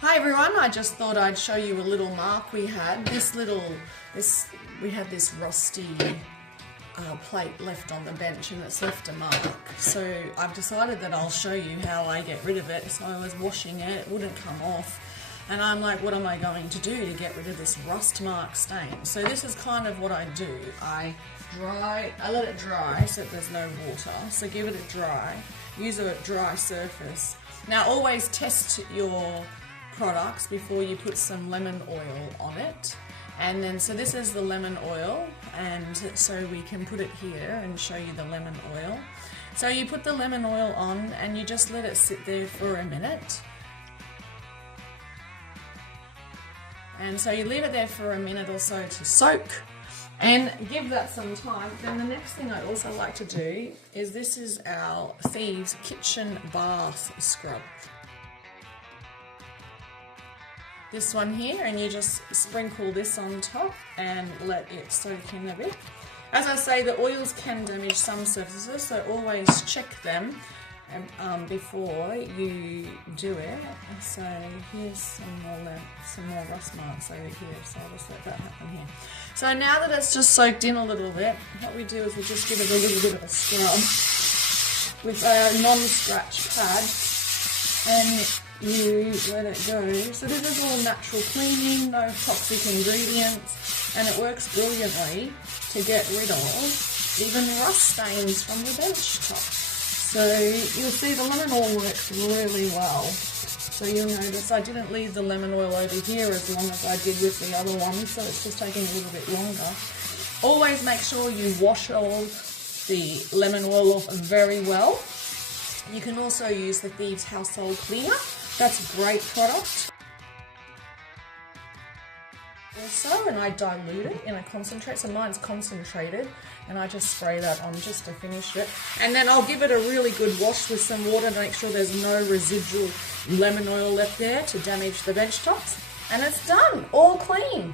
Hi everyone, I just thought I'd show you a little mark we had. We had this rusty plate left on the bench and it's left a mark. So I've decided that I'll show you how I get rid of it. So I was washing it, it wouldn't come off. And I'm like, what am I going to do to get rid of this rust mark stain? So this is kind of what I do. I let it dry so that there's no water. So give it a dry, use a dry surface. Now always test your products before you put some lemon oil on it. And then, so this is the lemon oil, and so we can put it here and show you the lemon oil. So you put the lemon oil on and you just let it sit there for a minute. And so you leave it there for a minute or so to soak and give that some time. Then the next thing I also like to do is, this is our Thieves Kitchen Bath Scrub. This one here, and you just sprinkle this on top and let it soak in a bit. As I say, the oils can damage some surfaces, so always check them before you do it. So here's some more rust marks over here, so I'll just let that happen here. So now that it's just soaked in a little bit, what we do is we just give it a little bit of a scrub with a non-scratch pad, and you let it go. So this is all natural cleaning, no toxic ingredients, and it works brilliantly to get rid of even rust stains from the bench top. So you'll see the lemon oil works really well. So you'll notice I didn't leave the lemon oil over here as long as I did with the other one, so it's just taking a little bit longer. Always make sure you wash all the lemon oil off very well. You can also use the Thieves Household Cleaner. That's a great product. Also, and I dilute it in a concentrate, so mine's concentrated, and I just spray that on just to finish it. And then I'll give it a really good wash with some water to make sure there's no residual lemon oil left there to damage the bench tops. And it's done, all clean.